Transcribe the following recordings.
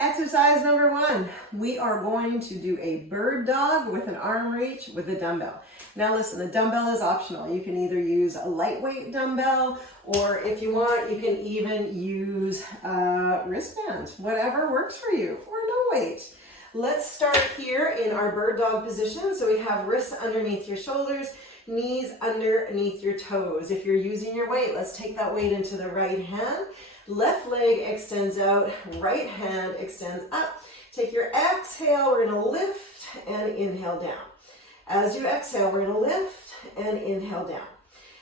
Exercise number 1, we are going to do a bird dog with an arm reach with a dumbbell. Now listen, the dumbbell is optional. You can either use a lightweight dumbbell, or if you want, you can even use a wristband, whatever works for you, or no weight. Let's start here in our bird dog position. So we have wrists underneath your shoulders, knees underneath your toes. If you're using your weight, let's take that weight into the right hand. Left leg extends out, right hand extends up. Take your exhale, we're gonna lift and inhale down. As you exhale, we're gonna lift and inhale down.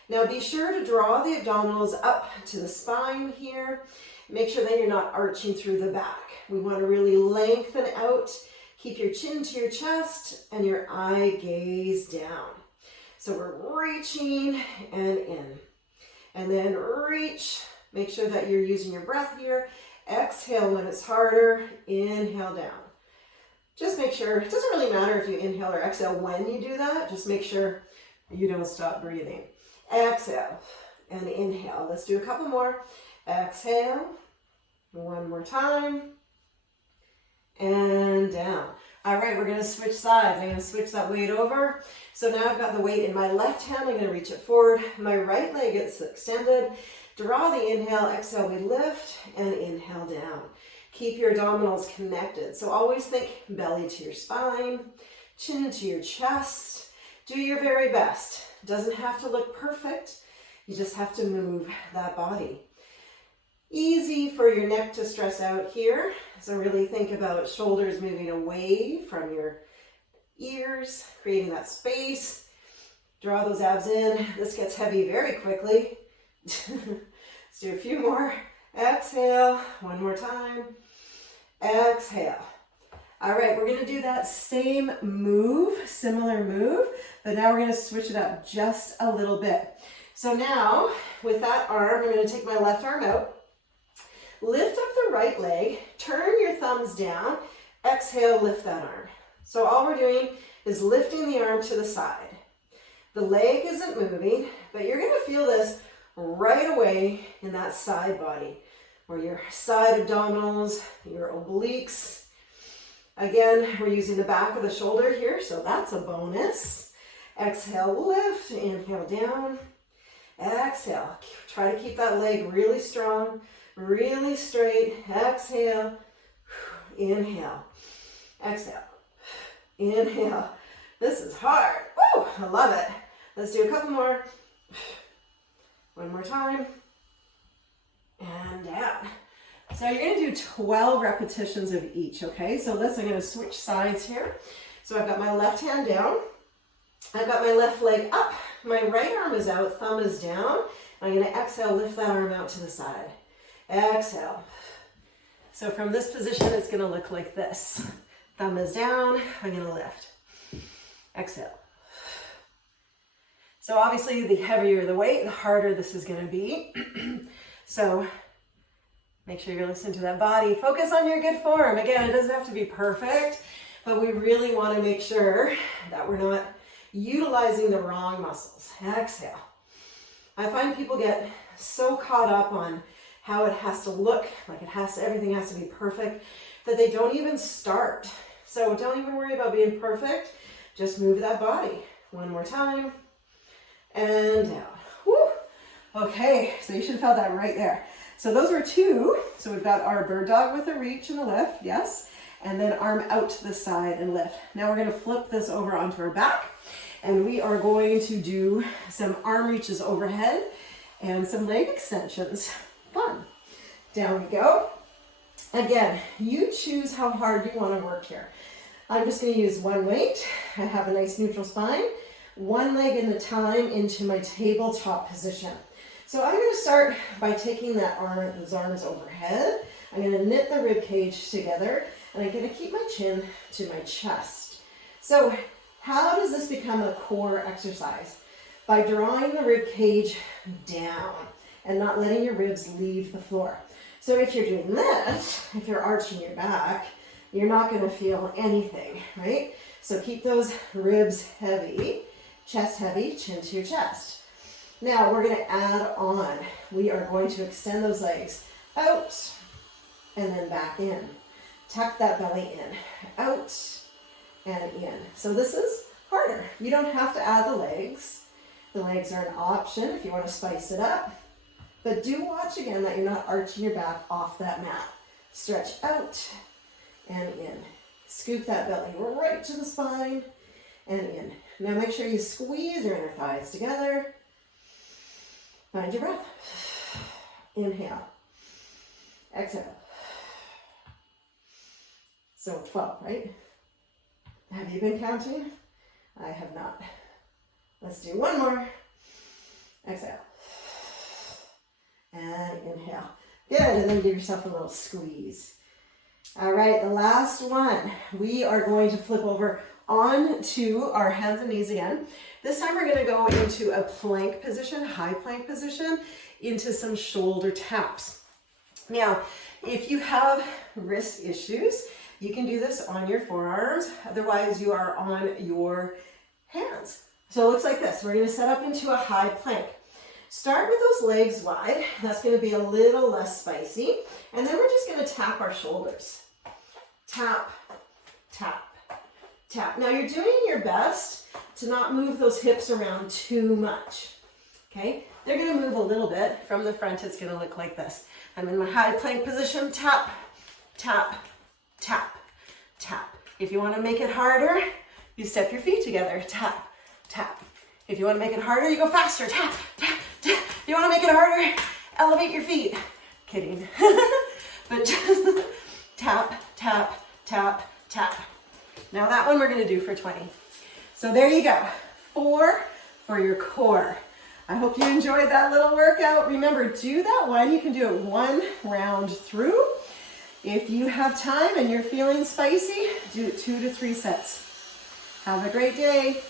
Now be sure to draw the abdominals up to the spine here. Make sure that you're not arching through the back. We wanna really lengthen out. Keep your chin to your chest and your eye gaze down. So we're reaching and in. And then reach. Make sure that you're using your breath here. Exhale when it's harder. Inhale down. Just make sure, it doesn't really matter if you inhale or exhale when you do that. Just make sure you don't stop breathing. Exhale and inhale. Let's do a couple more. Exhale. One more time. And down. All right, we're going to switch sides. I'm going to switch that weight over. So now I've got the weight in my left hand. I'm going to reach it forward. My right leg gets extended. Draw the inhale, exhale, we lift, and inhale down. Keep your abdominals connected. So always think belly to your spine, chin to your chest. Do your very best. Doesn't have to look perfect. You just have to move that body. Easy for your neck to stress out here. So really think about shoulders moving away from your ears, creating that space. Draw those abs in. This gets heavy very quickly. Let's do a few more. Exhale. One more time. Exhale. All right, we're going to do that same move, similar move, but now we're going to switch it up just a little bit. So now, with that arm, I'm going to take my left arm out. Lift up the right leg. Turn your thumbs down. Exhale, lift that arm. So all we're doing is lifting the arm to the side. The leg isn't moving, but you're going to feel this right away in that side body, or your side abdominals, your obliques. Again, we're using the back of the shoulder here, so that's a bonus. Exhale, lift, inhale down. Exhale, try to keep that leg really strong, really straight. Exhale, inhale, exhale, inhale. This is hard. Woo, I love it. Let's do a couple more. One more time, and down. So you're going to do 12 repetitions of each, okay? So listen, I'm going to switch sides here. So I've got my left hand down. I've got my left leg up. My right arm is out, thumb is down. I'm going to exhale, lift that arm out to the side. Exhale. So from this position, it's going to look like this. Thumb is down, I'm going to lift. Exhale. So obviously, the heavier the weight, the harder this is going to be. So make sure you're listening to that body. Focus on your good form. Again, it doesn't have to be perfect, but we really want to make sure that we're not utilizing the wrong muscles. Exhale. I find people get so caught up on how it has to look, like everything has to be perfect, that they don't even start. So don't even worry about being perfect. Just move that body. One more time. And down. Woo. Okay, so you should have felt that right there. So those were 2. So we've got our bird dog with a reach and a lift, yes. And then arm out to the side and lift. Now we're going to flip this over onto our back. And we are going to do some arm reaches overhead and some leg extensions. Fun. Down we go. Again, you choose how hard you want to work here. I'm just going to use one weight. I have a nice neutral spine. One leg at a time into my tabletop position. So I'm going to start by taking those arms overhead. I'm going to knit the rib cage together, and I'm going to keep my chin to my chest. So how does this become a core exercise? By drawing the rib cage down and not letting your ribs leave the floor. So if you're doing this, if you're arching your back, you're not going to feel anything, right? So keep those ribs heavy. Chest heavy, chin to your chest. Now we're going to add on. We are going to extend those legs out and then back in. Tuck that belly in, out and in. So this is harder. You don't have to add the legs. The legs are an option if you want to spice it up. But do watch again that you're not arching your back off that mat. Stretch out and in. Scoop that belly right to the spine and in. Now make sure you squeeze your inner thighs together. Find your breath. Inhale. Exhale. So 12, right? Have you been counting? I have not. Let's do one more. Exhale. And inhale. Good, and then give yourself a little squeeze. All right, the last one. We are going to flip over onto our hands and knees again. This time we're going to go into a plank position, high plank position, into some shoulder taps. Now, if you have wrist issues, you can do this on your forearms. Otherwise, you are on your hands. So it looks like this. We're going to set up into a high plank. Start with those legs wide. That's going to be a little less spicy. And then we're just going to tap our shoulders. Tap, tap, tap. Now you're doing your best to not move those hips around too much. Okay? They're going to move a little bit. From the front, it's going to look like this. I'm in my high plank position. Tap, tap, tap, tap. If you want to make it harder, you step your feet together. Tap, tap. If you want to make it harder, you go faster. Tap, tap, tap. If you want to make it harder, elevate your feet. Kidding. But just tap, tap, tap, tap. Now that one we're going to do for 20. So there you go. 4 for your core. I hope you enjoyed that little workout. Remember, do that one. You can do it 1 round through. If you have time and you're feeling spicy, do it 2 to 3 sets. Have a great day.